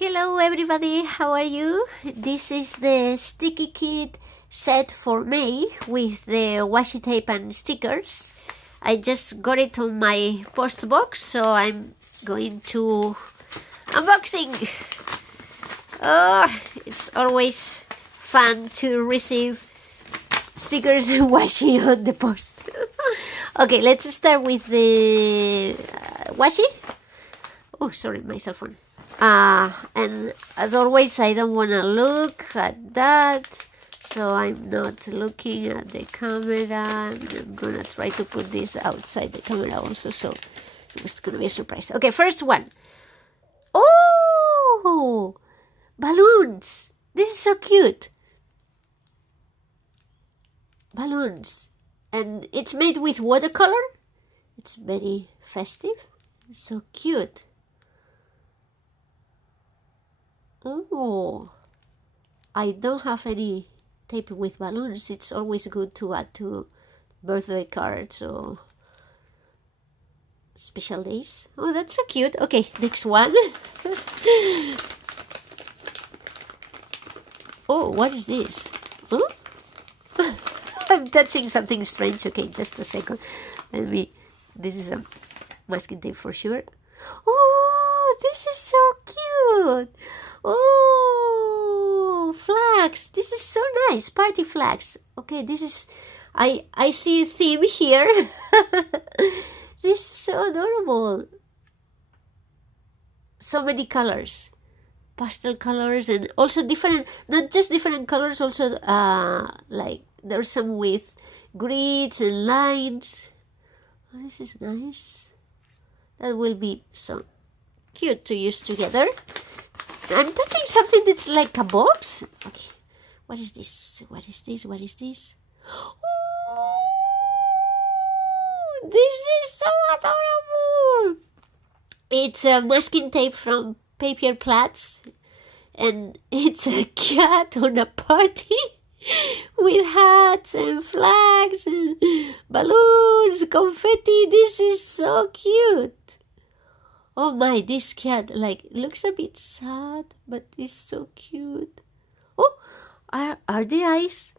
Hello everybody, how are you? This is the sticky kit set for May with the washi tape and stickers. I just got it on my post box, so I'm going to unboxing. Oh, it's always fun to receive stickers and washi on the post. Okay, let's start with the washi. Oh, sorry, my cell phone. And as always, I don't want to look at that, so I'm not looking at the camera. I'm gonna try to put this outside the camera also, so it's gonna be a surprise. Okay, first one. Oh, balloons! This is so cute. Balloons, and it's made with watercolor. It's very festive. So cute. Oh, I don't have any tape with balloons. It's always good to add to birthday cards or special days. Oh, that's so cute. Okay, next one. Oh, what is this? Huh? I'm touching something strange. Okay, just a second. This is a masking tape for sure. Oh, this is so cute. Oh, flags. This is so nice. Party flags. Okay, this is... I see a theme here. This is so adorable. So many colors. Pastel colors and also different... Not just different colors, also like there's some with grids and lines. Oh, this is nice. That will be so cute to use together. I'm touching something that's like a box. Okay, what is this? What is this? What is this? Oh, this is so adorable. It's a masking tape from Paper Plats, and it's a cat on a party with hats and flags and balloons, confetti. This is so cute. Oh my, this cat looks a bit sad, but it's so cute. Oh, are the eyes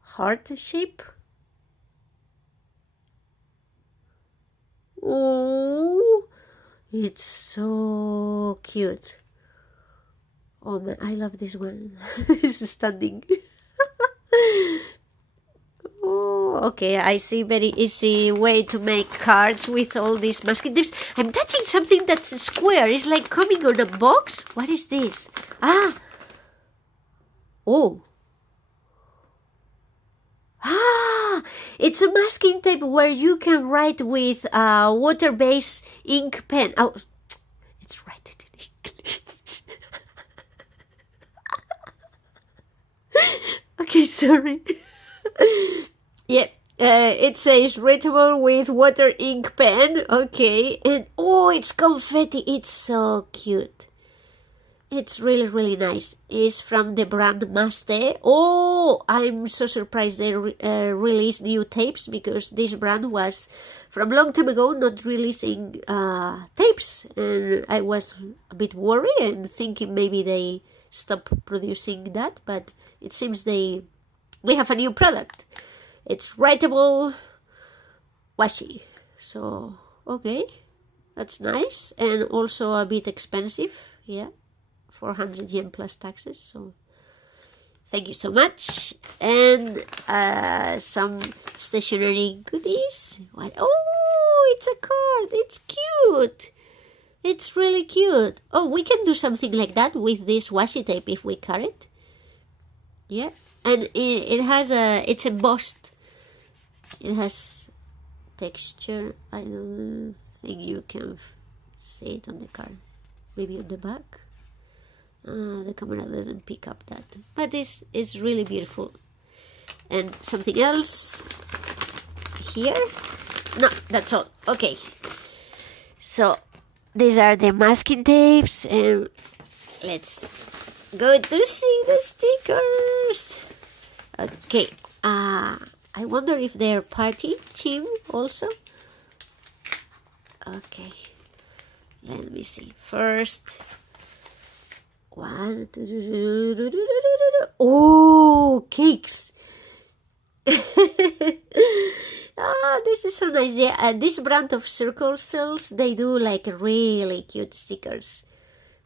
heart shape? Oh, it's so cute. Oh man, I love this one. It's stunning. Oh, okay, I see very easy way to make cards with all these masking tapes. I'm touching something that's square. It's like coming on a box. What is this? Oh. It's a masking tape where you can write with a water-based ink pen. Oh, it's written in English. Okay, sorry. Yeah, it says readable with water ink pen. Okay, and oh, it's confetti. It's so cute. It's really, really nice. It's from the brand Maste. Oh, I'm so surprised they released new tapes, because this brand was from a long time ago not releasing tapes, and I was a bit worried and thinking maybe they stopped producing that, but it seems they have a new product. It's writable washi. So, okay, that's nice, and also a bit expensive. Yeah, 400 yen plus taxes. So, thank you so much. And some stationery goodies. What? Oh, it's a card. It's cute. It's really cute. Oh, we can do something like that with this washi tape if we cut it. Yeah, and it has it's embossed. It has texture. I don't think you can see it on the card. Maybe on the back. The camera doesn't pick up that, but this is really beautiful. And something else here? No, that's all. Okay. So these are the masking tapes, and let's go to see the stickers. Okay. I wonder if they're party team also. Okay, let me see. First, One, oh, cakes. This is so nice. Yeah, this brand of Circle Cells, they do like really cute stickers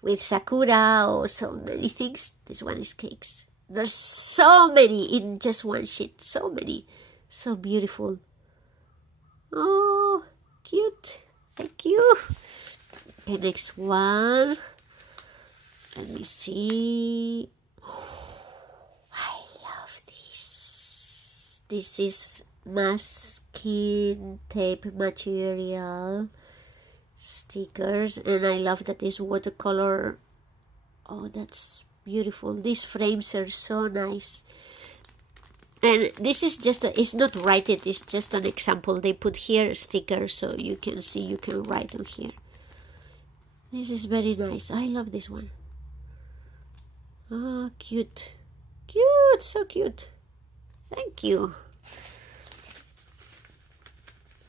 with sakura or so many things. This one is cakes. There's so many in just one sheet. So many. So beautiful. Oh, cute. Thank you. Okay, next one. Let me see. I love this. This is masking tape material stickers, and I love that this watercolor. Oh, that's beautiful. These frames are so nice. And this is just it's not written, it's just an example. They put here a sticker so you can see, you can write on here. This is very nice. I love this one. Oh, cute. Cute, so cute. Thank you.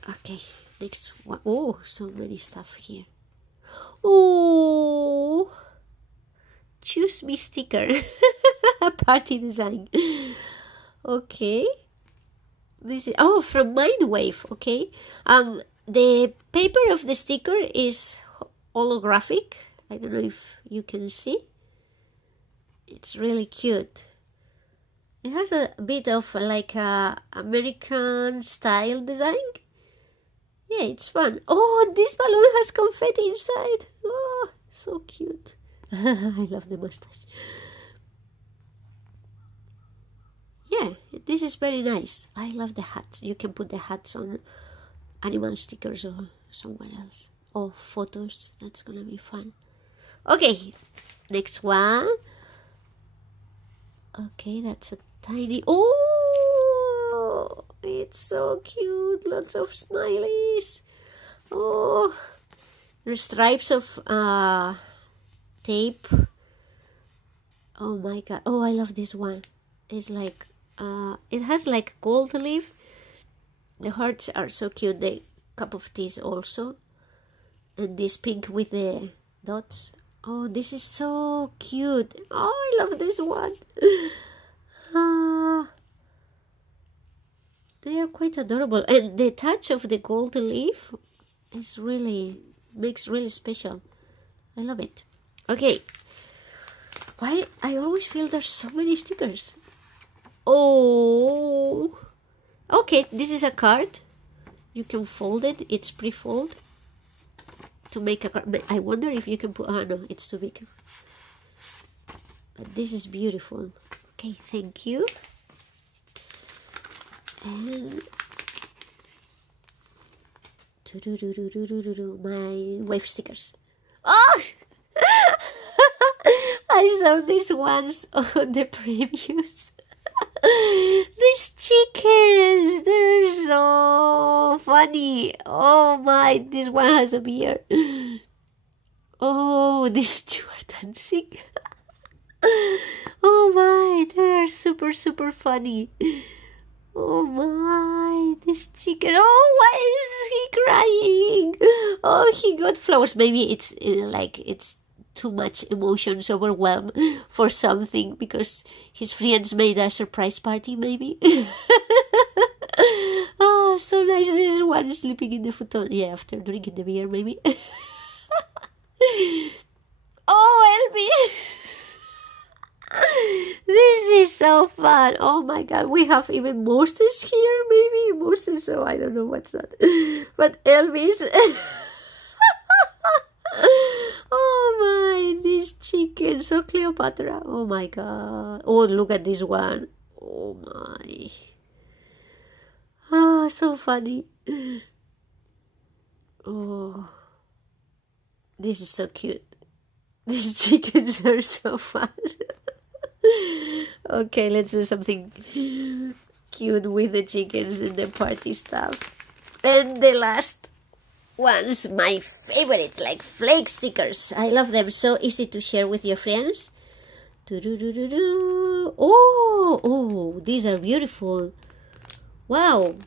Okay, next one. Oh, so many stuff here. Oh, choose me sticker. Party design. Okay. This is from Mindwave. Okay. The paper of the sticker is holographic. I don't know if you can see. It's really cute. It has a bit of like a American style design. Yeah, it's fun. Oh, this balloon has confetti inside. Oh, so cute. I love the mustache. Yeah, this is very nice. I love the hats. You can put the hats on animal stickers or somewhere else. Or photos. That's gonna be fun. Okay, next one. Okay, that's a tiny... Oh, it's so cute. Lots of smileys. Oh, there's stripes of tape. Oh my god. Oh, I love this one. It's like... it has like gold leaf. The hearts are so cute. The cup of tea also. And this pink with the dots. Oh, this is so cute. Oh, I love this one. They are quite adorable. And the touch of the gold leaf is really, makes really special. I love it. Okay. Why? I always feel there's so many stickers. Oh. Okay, this is a card. You can fold it. It's pre-fold. To make a card. I wonder if you can put... Oh, no, it's too big. But this is beautiful. Okay, thank you. And... my wave stickers. Oh! I saw these ones on the previews. These chickens, they're so funny. Oh my, this one has a beard. Oh, these two are dancing. Oh my, they're super, super funny. Oh my, this chicken. Oh, why is he crying? Oh, he got flowers. Maybe it's like it's too much emotions overwhelmed for something because his friends made a surprise party, maybe. Oh, so nice. This is one sleeping in the futon. Yeah, after drinking the beer, maybe. Oh, Elvis. This is so fun. Oh my god, we have even Moses here, maybe. Moses, so I don't know what's that. But Elvis. Oh my, this chicken, so Cleopatra. Oh my god. Oh, look at this one. Oh my. Ah, so funny. Oh, this is so cute. These chickens are so fun. Okay, let's do something cute with the chickens and the party stuff. And the last one's my favorites, like flake stickers. I love them. So easy to share with your friends. Oh, these are beautiful. Wow.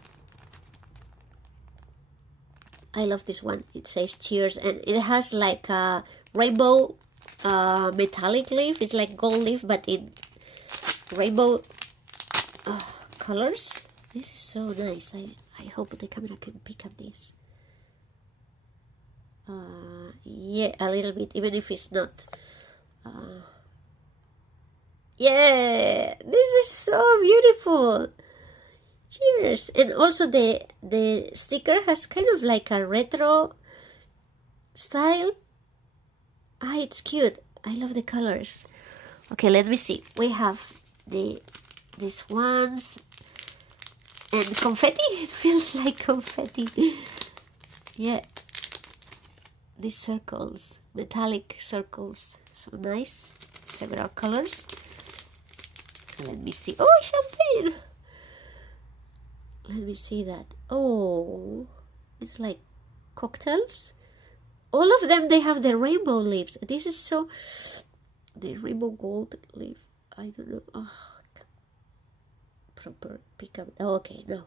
I love this one. It says cheers and it has like a rainbow metallic leaf. It's like gold leaf, but in rainbow colors. This is so nice. I hope the camera can pick up this. Yeah, a little bit, even if it's not. Yeah, this is so beautiful. Cheers. And also the sticker has kind of like a retro style. It's cute. I love the colors. Okay, let me see. We have these ones and confetti. It feels like confetti. Yeah, these circles, metallic circles, so nice. Several colors. Let me see. Oh, champagne. Let me see that. Oh, it's like cocktails. All of them, they have the rainbow leaves. This is so... The rainbow gold leaf. I don't know. Oh, proper pick up. Oh, okay, no.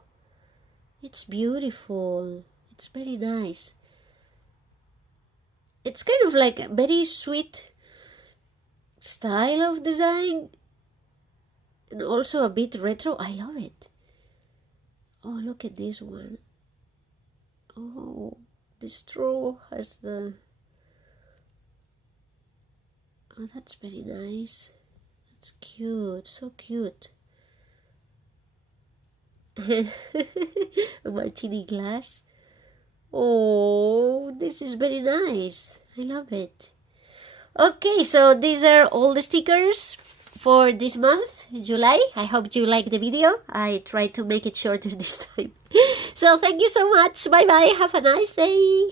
It's beautiful. It's very nice. It's kind of like a very sweet style of design. And also a bit retro. I love it. Oh, look at this one. Oh, the straw has the... Oh, that's very nice. That's cute. So cute. A martini glass. Oh, this is very nice. I love it. Okay, so these are all the stickers for this month, July. I hope you like the video. I tried to make it shorter this time. So thank you so much. Bye bye. Have a nice day.